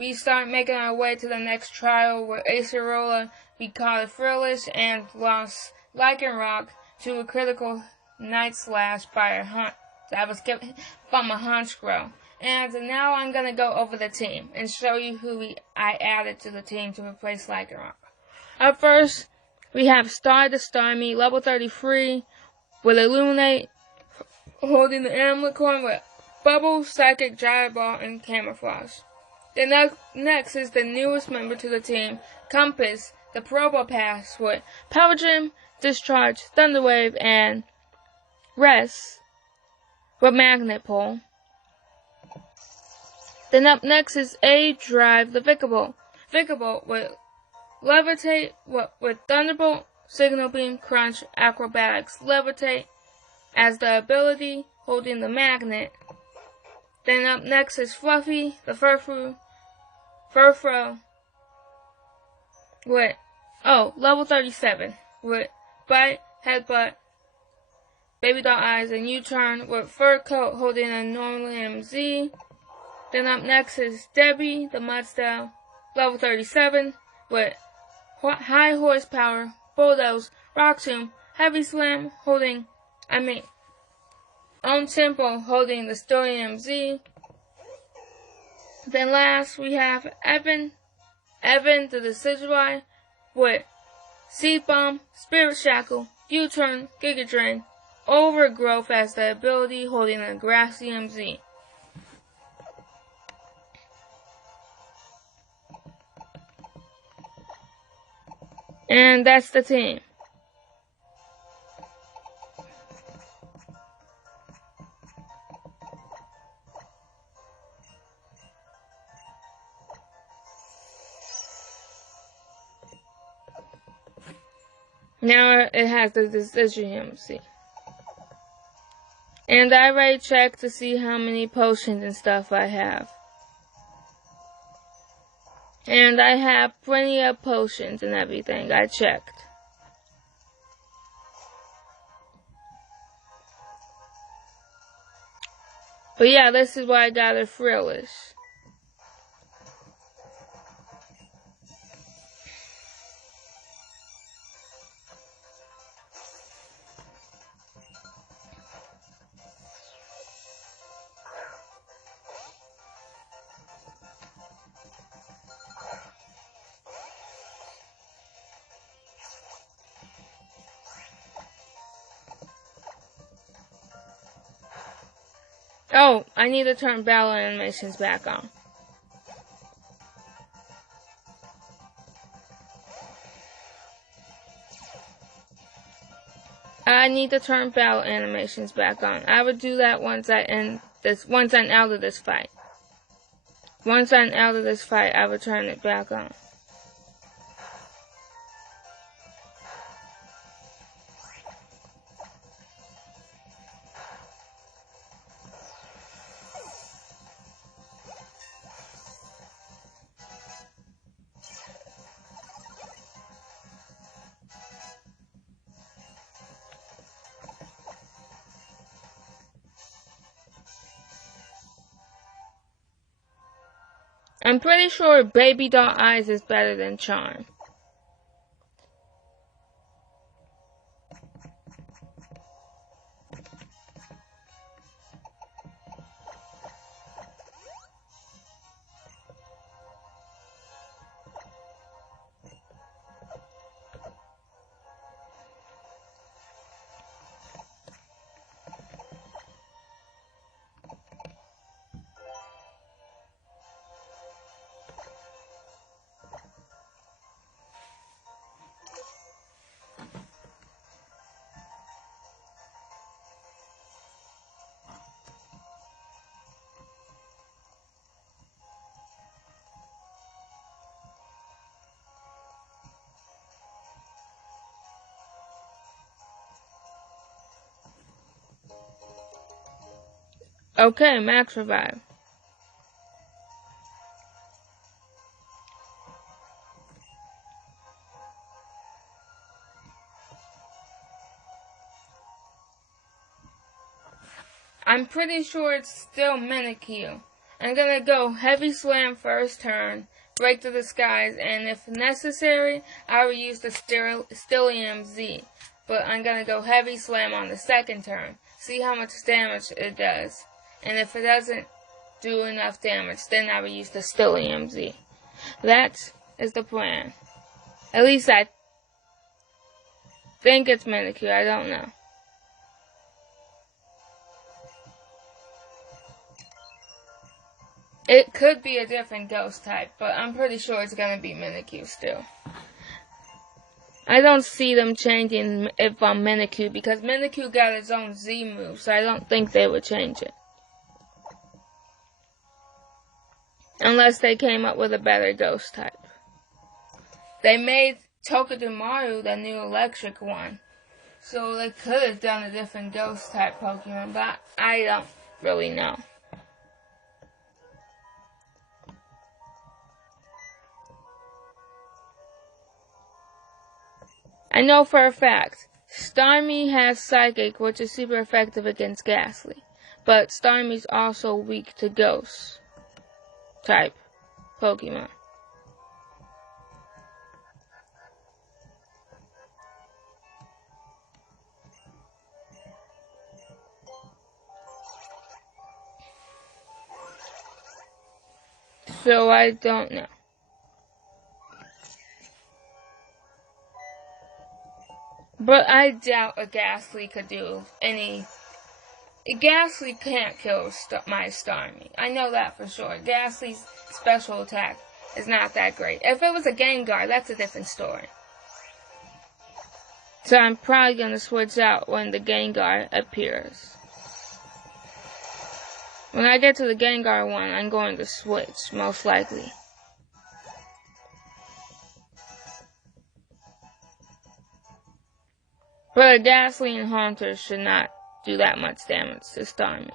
we start making our way to the next trial where Acerola, we caught it fearless and lost Lycanroc to a critical night slash by a hunt that was given from a Honchkrow. And now I'm going to go over the team and show you who I added to the team to replace Lycanroc. Up first, we have Star the Starmie, level 33, with Illuminate, holding the Amulet Coin with Bubble, Psychic, Gyro Ball, and Camouflage. The next is the newest member to the team, Compass, the Probopass, with Power Gem, Discharge, Thunder Wave, and Rest with Magnet Pull. Then up next is A-Drive, the Vicable with Levitate, with Thunderbolt, Signal Beam, Crunch, Acrobatics, Levitate as the ability, holding the magnet. Then up next is Fluffy, the Furfrou, with, level 37, with Bite, Headbutt, Baby Doll Eyes, and U-Turn, with Fur Coat holding a normal MZ. Then up next is Debbie, the Mudstyle, level 37, with High Horsepower, Bulldoze, Rock Tomb, Heavy Slam, holding, On Tempo, holding the Story MZ. Then last, we have Evan the Decidueye, with Seed Bomb, Spirit Shackle, U-Turn, Giga Drain, Overgrowth as the ability, holding a Grassy MZ. And that's the team. Now it has the decision MC. And I already checked to see how many potions and stuff I have. And I have plenty of potions and everything, I checked. But yeah, this is why I got it fearless. Oh, I need to turn battle animations back on. I need to turn battle animations back on. I would do that once I'm out of this fight. Once I'm out of this fight, I would turn it back on. I'm pretty sure Baby Doll Eyes is better than Charm. Okay, Max Revive. I'm pretty sure it's still Minikyu. I'm gonna go Heavy Slam first turn, Break to the Skies, and if necessary, I will use the Stellium Z. But I'm gonna go Heavy Slam on the second turn, see how much damage it does. And if it doesn't do enough damage, then I will use the Stellium Z. That is the plan. At least I think it's Minikyu, I don't know. It could be a different ghost type, but I'm pretty sure it's gonna be Minikyu still. I don't see them changing it from Minikyu, because Minikyu got its own Z move, so I don't think they would change it. Unless they came up with a better ghost type. They made Togedemaru the new electric one, so they could have done a different ghost type Pokemon, but I don't really know. I know for a fact, Starmie has Psychic, which is super effective against Ghastly, but Starmie's also weak to Ghost type Pokemon. So I don't know. But I doubt a Ghastly could do any. Ghastly can't kill my Starmie. I know that for sure. Ghastly's special attack is not that great. If it was a Gengar, that's a different story. So I'm probably going to switch out when the Gengar appears. When I get to the Gengar one, I'm going to switch, most likely. But a Ghastly and Haunter should not do that much damage to Starmie.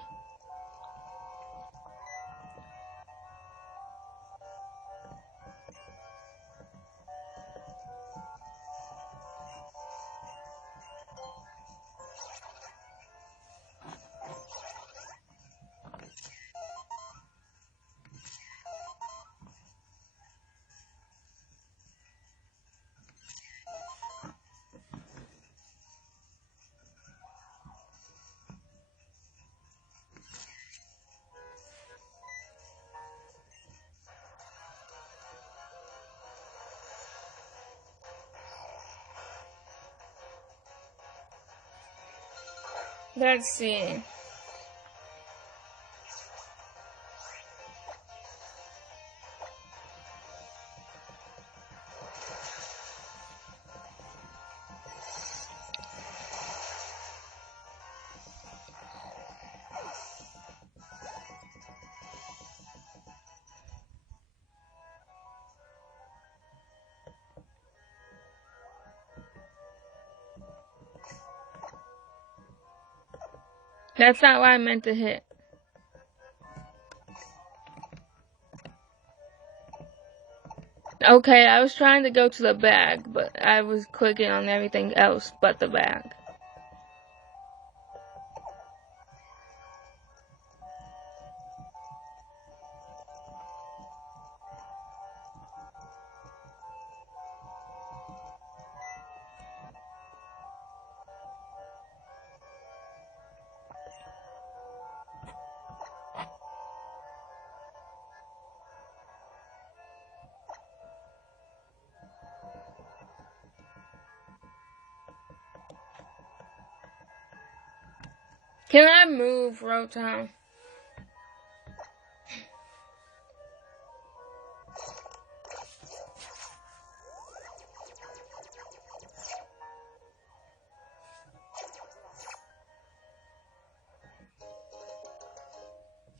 Let's see. That's not what I meant to hit. Okay, I was trying to go to the bag, but I was clicking on everything else but the bag. Can I move, Rotom?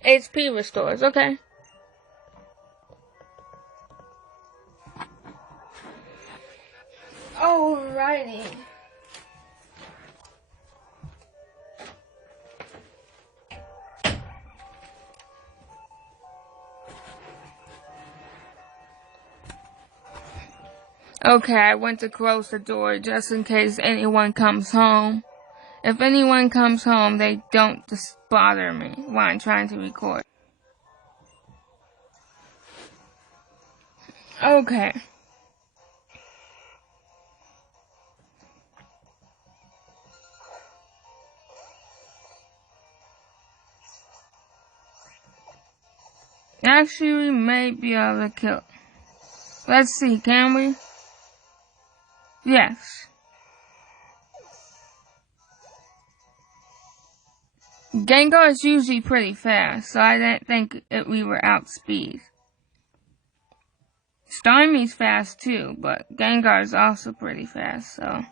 HP restores, okay. Alrighty. Okay, I went to close the door just in case anyone comes home. If anyone comes home, they don't just bother me while I'm trying to record. Okay. Actually, we may be able to kill. Let's see, can we? Yes. Gengar is usually pretty fast, so I didn't think we were outspeed. Starmie's fast too, but Gengar is also pretty fast, so.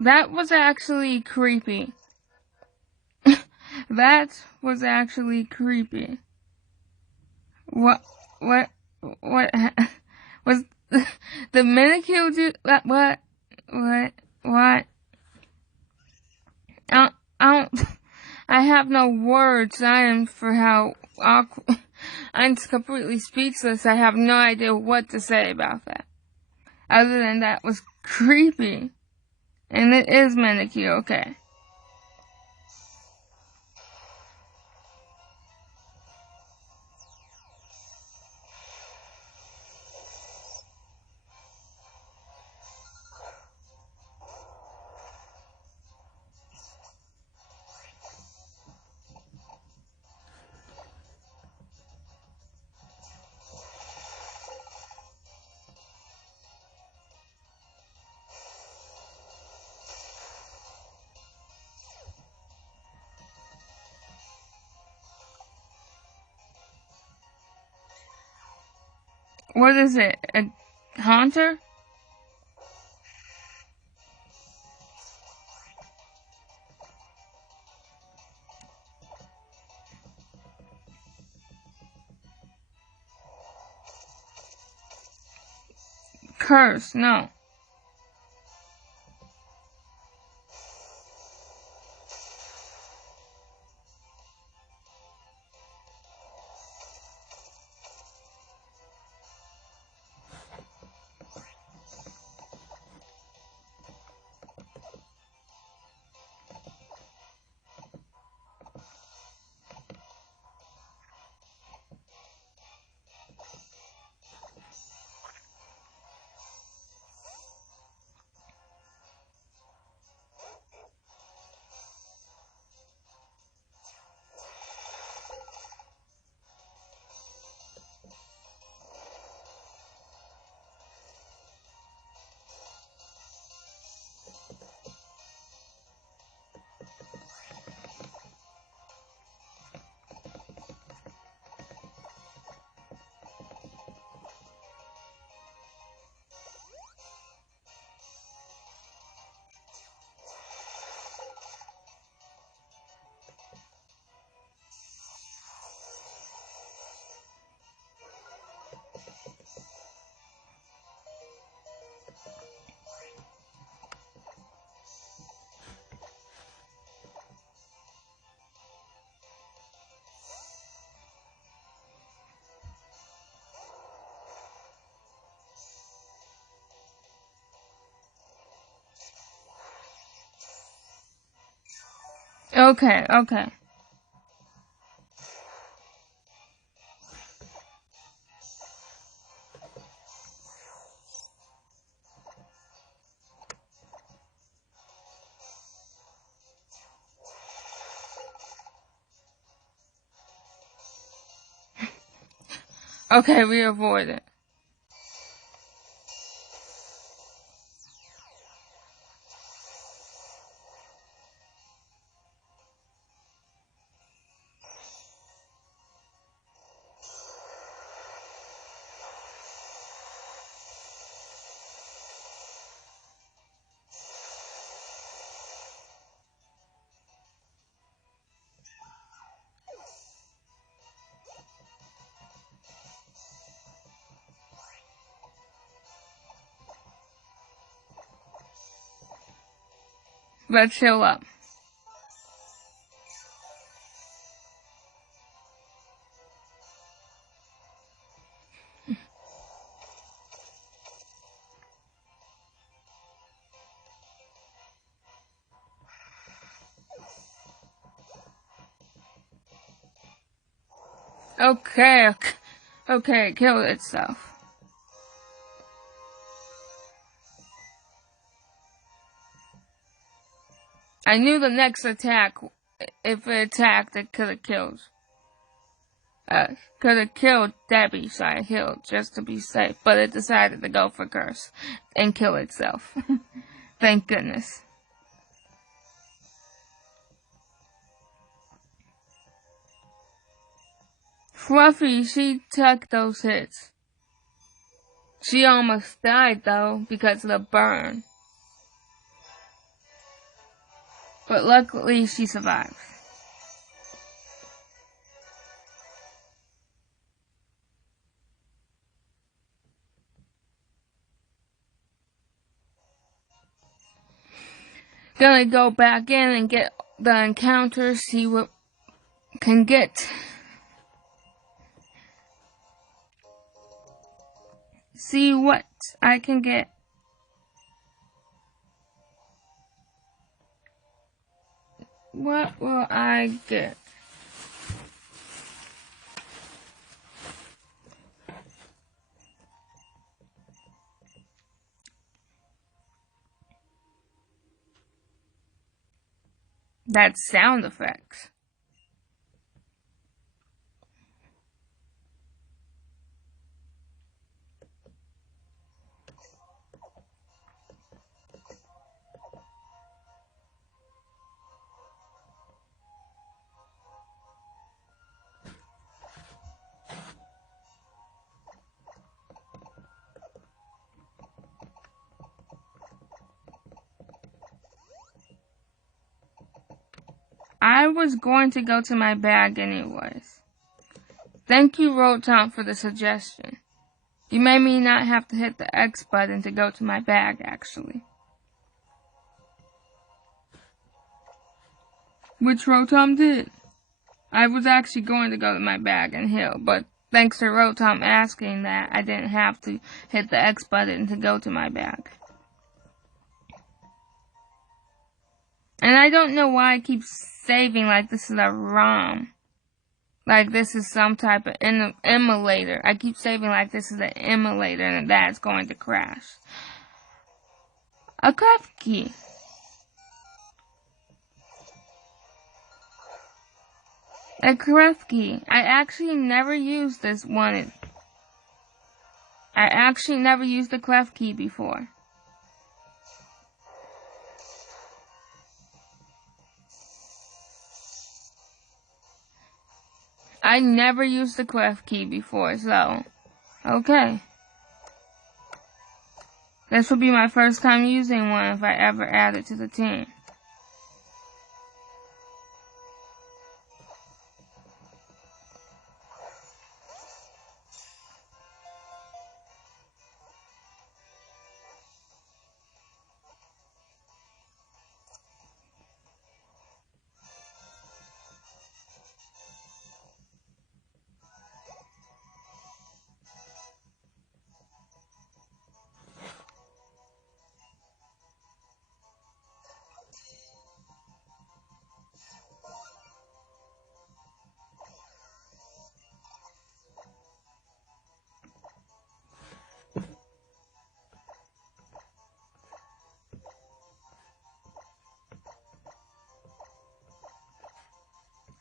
That was actually creepy. That was actually creepy. What was the Minikyu do? What? I don't, I have no words. I am for how awkward. I'm completely speechless. I have no idea what to say about that. Other than that was creepy. And it is Minikyu, okay. What is it? A haunter? Curse, no. Okay. Okay, we avoid it. Let's heal up. Okay, it killed itself. I knew the next attack, if it attacked, it could have killed. Debbie, so I healed just to be safe. But it decided to go for curse and kill itself. Thank goodness. Fluffy, she took those hits. She almost died, though, because of the burn. But luckily, she survived. Gonna go back in and get the encounter, see what can get. See what I can get. What will I get? That's sound effects. I was going to go to my bag anyways. Thank you, Rotom, for the suggestion. You made me not have to hit the X button to go to my bag, actually. Which Rotom did. I was actually going to go to my bag and heal, but thanks to Rotom asking that, I didn't have to hit the X button to go to my bag. And I don't know why I keep saving like this is a ROM. Like this is some type of emulator. I keep saving like this is an emulator and that's going to crash. A craft key. A craft key. I actually never used this one. I actually never used the clef key before. I never used the clef key before, so, okay. This will be my first time using one if I ever add it to the team.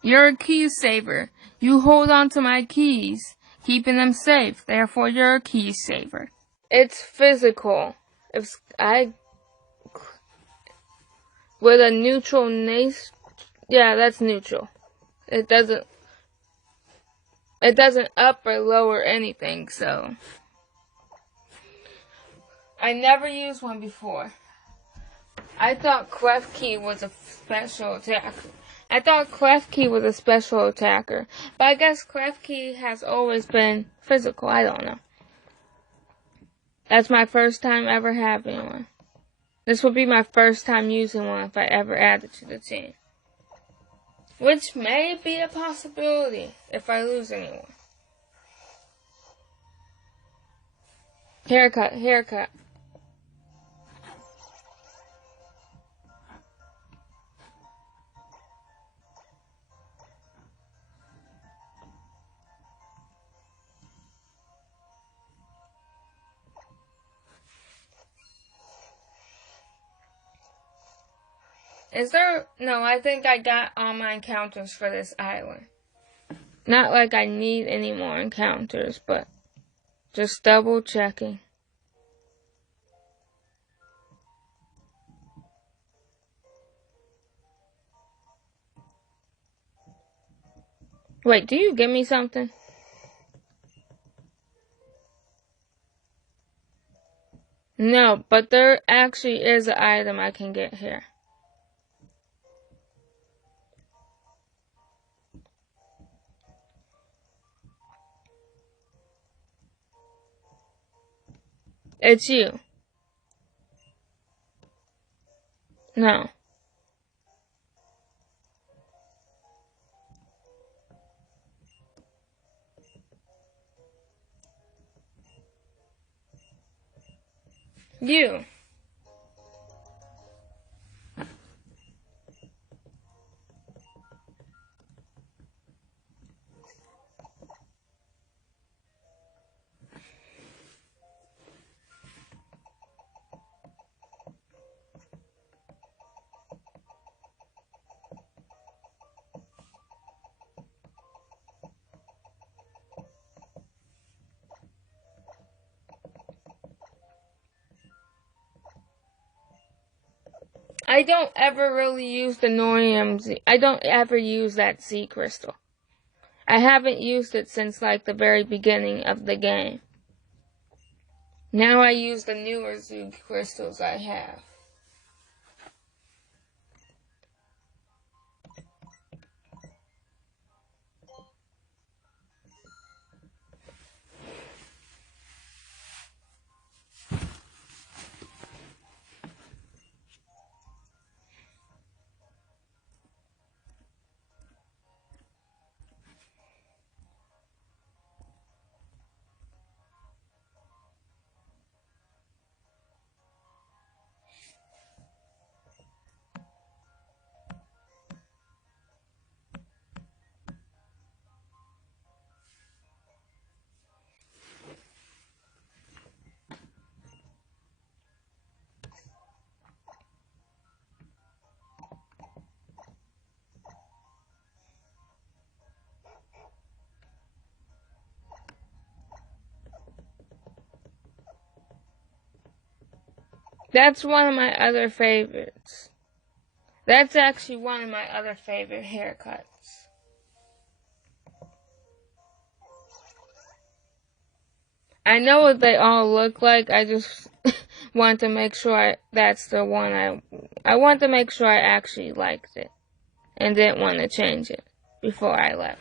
You're a key saver. You hold on to my keys, keeping them safe. Therefore, you're a key saver. It's physical. With a neutral nature. Yeah, that's neutral. It doesn't up or lower anything, so. I never used one before. I thought Clef Key was a special attacker. But I guess Clef Key has always been physical. I don't know. That's my first time ever having one. This will be my first time using one if I ever add it to the team. Which may be a possibility if I lose anyone. Haircut, haircut. Is there... No, I think I got all my encounters for this island. Not like I need any more encounters, but just double checking. Wait, do you give me something? No, but there actually is an item I can get here. It's you. No. You. I don't ever really use the Norium Z. I don't ever use that Z crystal. I haven't used it since like the very beginning of the game. Now I use the newer Z crystals I have. That's one of my other favorites. That's actually one of my other favorite haircuts. I know what they all look like. I just want to make sure that's the one I want to make sure I actually liked it and didn't want to change it before I left.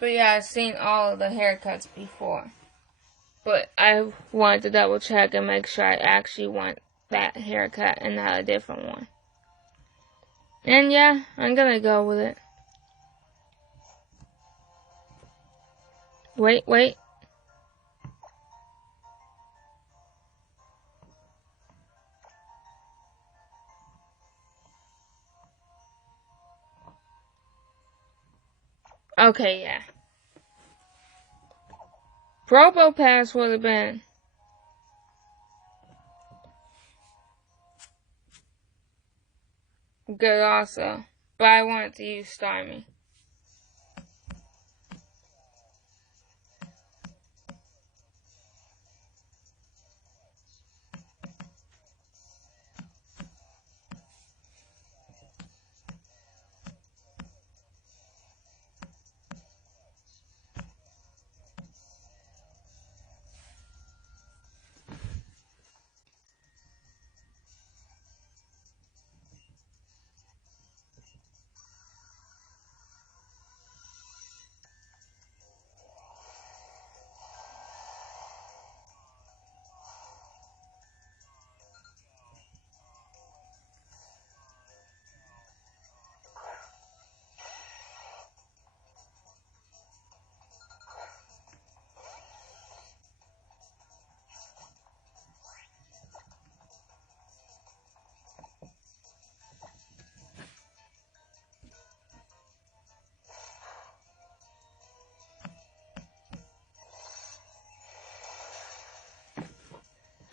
But yeah, I've seen all of the haircuts before. But I wanted to double check and make sure I actually want that haircut and not a different one. And yeah, I'm gonna go with it. Wait. Okay, yeah. Probo Pass would have been good also, but I wanted to use Starmie.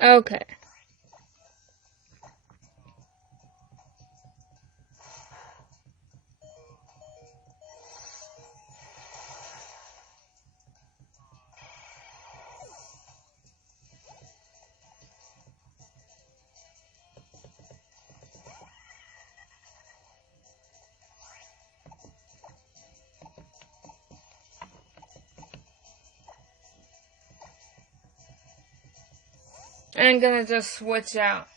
Okay. I'm gonna just switch out.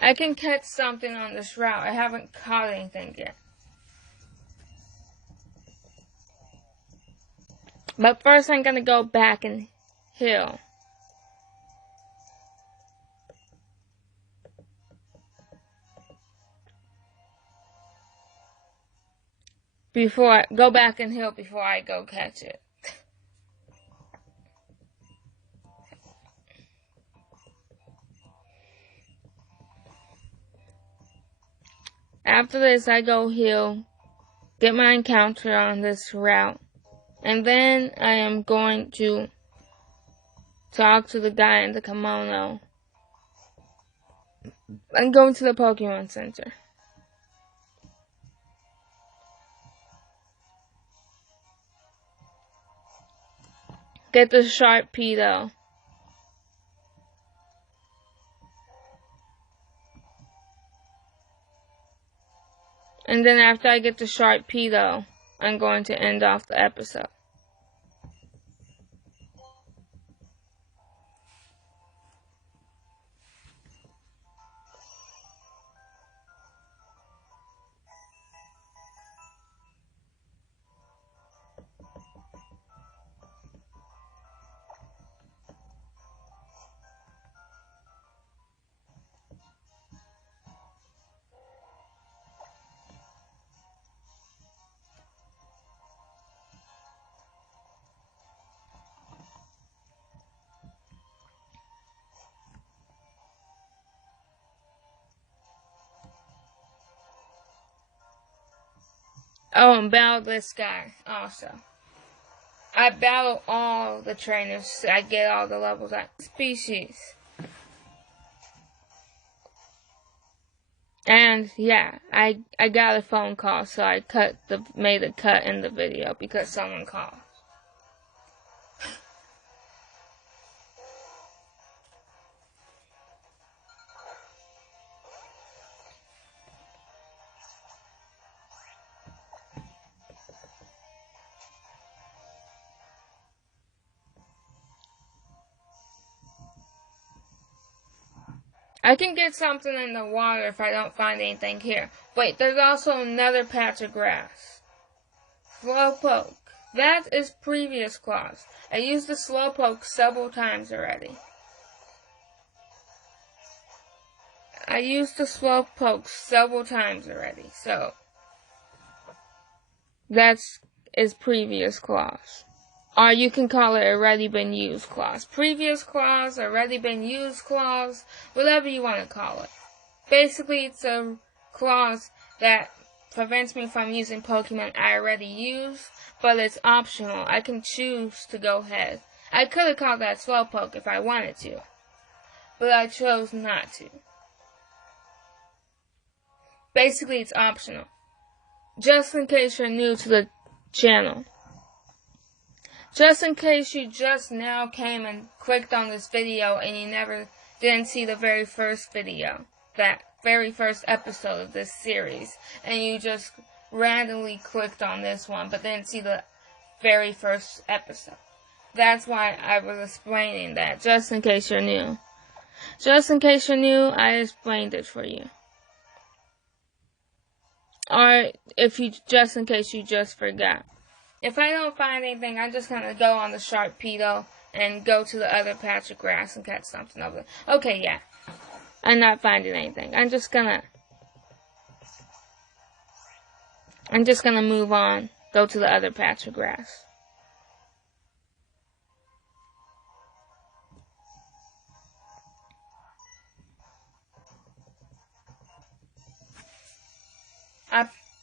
I can catch something on this route. I haven't caught anything yet. But first I'm gonna go back and heal. Before I go back and heal before I go catch it. After this, I go heal, get my encounter on this route, and then I am going to talk to the guy in the kimono and go to the Pokemon Center. Get the sharpdeo. And then after I get the sharpdeo, I'm going to end off the episode. Oh, and battle this guy also. I battle all the trainers. I get all the levels at species. And yeah, I got a phone call, so I made a cut in the video because someone called. I can get something in the water if I don't find anything here. Wait, there's also another patch of grass. Slowpoke. That is previous claws. I used the Slowpoke several times already. So that's is previous claws. Or you can call it already been used claws. Previous claws, already been used claws, whatever you want to call it. Basically, it's a clause that prevents me from using Pokemon I already use, but it's optional. I can choose to go ahead. I could have called that Slowpoke if I wanted to, but I chose not to. Basically, it's optional. Just in case you're new to the channel. Just in case you just now came and clicked on this video and you didn't see the very first video, that very first episode of this series, and you just randomly clicked on this one, but didn't see the very first episode. That's why I was explaining that, just in case you're new. Just in case you're new, I explained it for you. Or just in case you just forgot. If I don't find anything, I'm just gonna go on the sharpdeo and go to the other patch of grass and catch something over there. Okay, yeah. I'm not finding anything. I'm just gonna move on, go to the other patch of grass.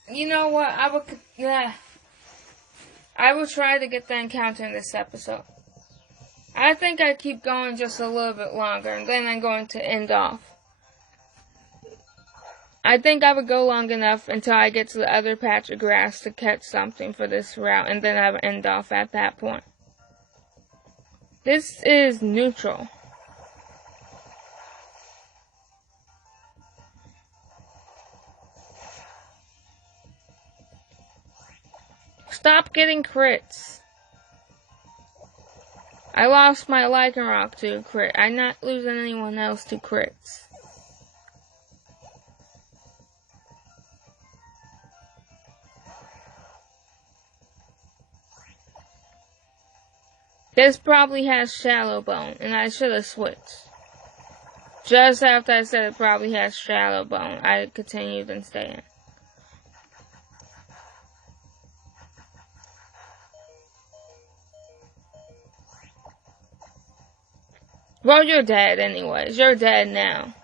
You know what? I will try to get the encounter in this episode. I think I keep going just a little bit longer, and then I'm going to end off. I think I would go long enough until I get to the other patch of grass to catch something for this route, and then I would end off at that point. This is neutral. Stop getting crits. I lost my Lycanroc to a crit. I'm not losing anyone else to crits. This probably has Shallow Bone, and I should have switched. Just after I said it probably has Shallow Bone, I continued and stayed. Well, you're dead anyways. You're dead now.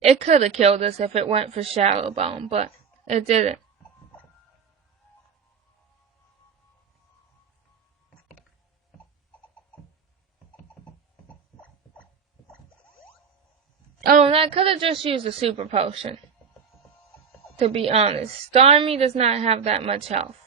It could have killed us if it went for Shallow Bone, but it didn't. Oh, and I could have just used a super potion. To be honest, Starmie does not have that much health.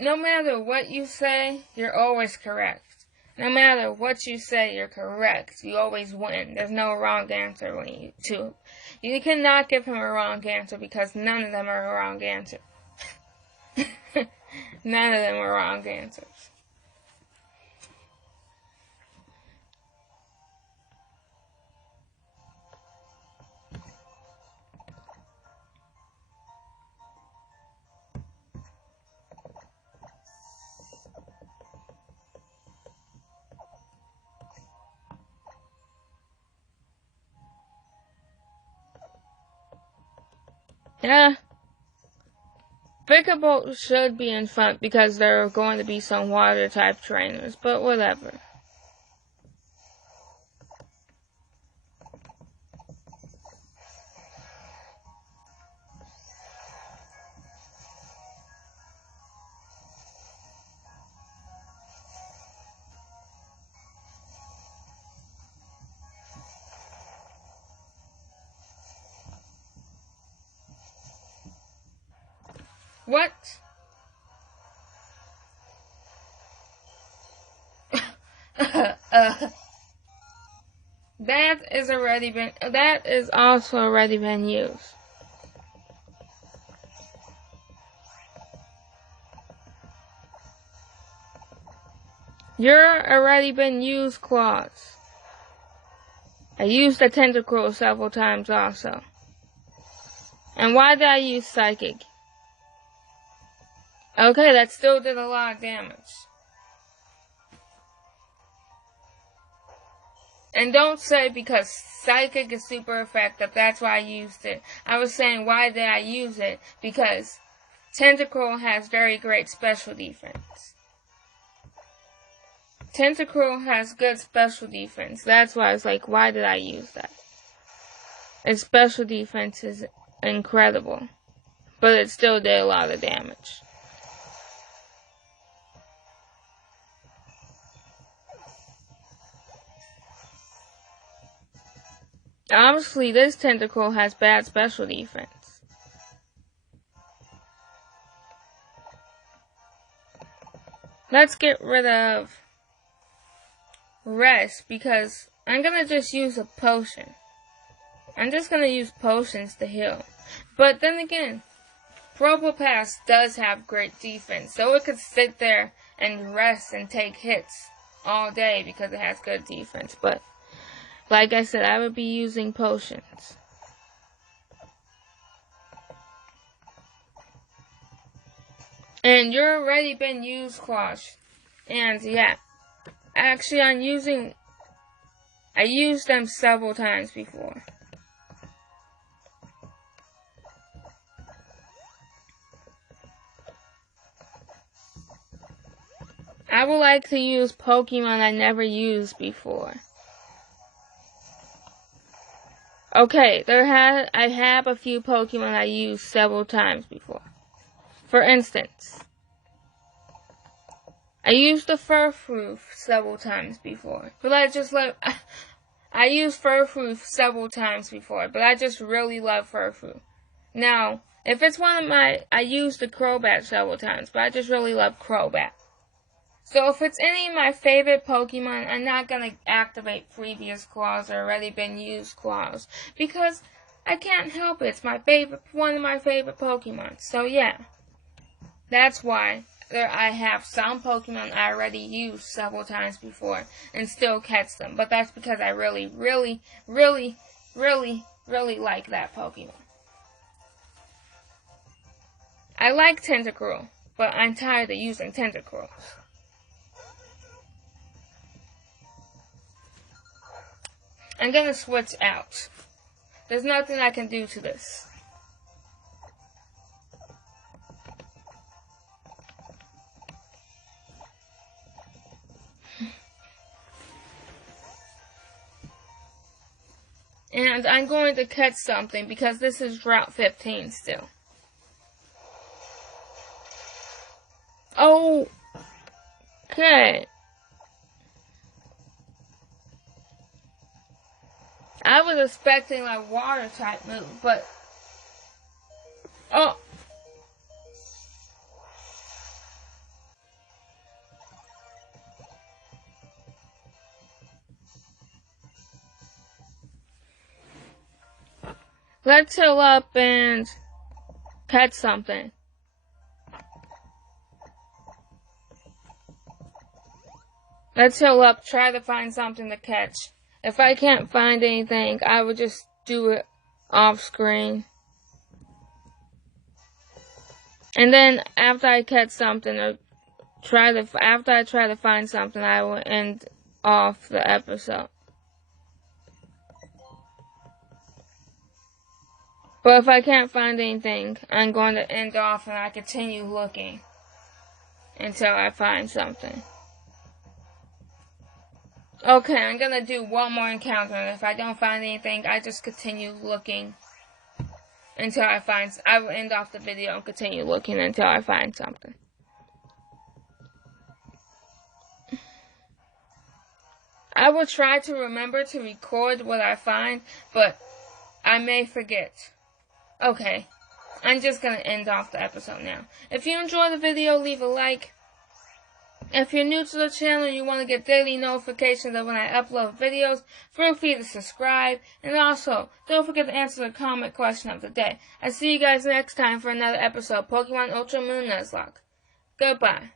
No matter what you say, you're always correct. No matter what you say, you're correct. You always win. There's no wrong answer when you cannot give him a wrong answer because none of them are a wrong answer. None of them are wrong answers. Yeah. Vickerbolt should be in front because there are going to be some water-type trainers, but whatever. What? That is also already been used. You're already been used, Claws. I used the Tentacruel several times also. And why did I use Psychic? Okay, that still did a lot of damage. And don't say because Psychic is super effective, that's why I used it. I was saying why did I use it? Because Tentacruel has very great special defense. Tentacruel has good special defense. That's why I was like, why did I use that? Its special defense is incredible. But it still did a lot of damage. Obviously, this Tentacruel has bad special defense. Let's get rid of Rest, because I'm gonna just use a potion. I'm just gonna use potions to heal. But then again, Probopass does have great defense, so it could sit there and rest and take hits all day because it has good defense. But like I said, I would be using potions. And you're already been used, Quash. And yeah, actually I used them several times before. I would like to use Pokemon I never used before. Okay, I have a few Pokemon I used several times before. For instance, I used the Furfrou several times before. But I used Furfrou several times before, but I just really love Furfrou. Now, if it's I used the Crobat several times, but I just really love Crobat. So if it's any of my favorite Pokemon, I'm not going to activate previous claws or already been used claws. Because I can't help it. It's one of my favorite Pokemon. So yeah. That's why I have some Pokemon I already used several times before and still catch them. But that's because I really, really, really, really, really like that Pokemon. I like Tentacruel, but I'm tired of using Tentacruel. I'm gonna switch out. There's nothing I can do to this. And I'm going to catch something because this is Route 15 still. Okay. I was expecting like water type move, but oh. Let's heal up and catch something. Let's heal up, try to find something to catch. If I can't find anything, I would just do it off screen. And then after I catch something or after I try to find something, I will end off the episode. But if I can't find anything, I'm going to end off and I continue looking until I find something. Okay, I'm gonna do one more encounter, and if I don't find anything, I just continue looking until I will end off the video and continue looking until I find something. I will try to remember to record what I find, but I may forget. Okay, I'm just gonna end off the episode now. If you enjoyed the video, leave a like. If you're new to the channel and you want to get daily notifications of when I upload videos, feel free to subscribe. And also, don't forget to answer the comment question of the day. I'll see you guys next time for another episode of Pokemon Ultra Moon Nuzlocke. Goodbye.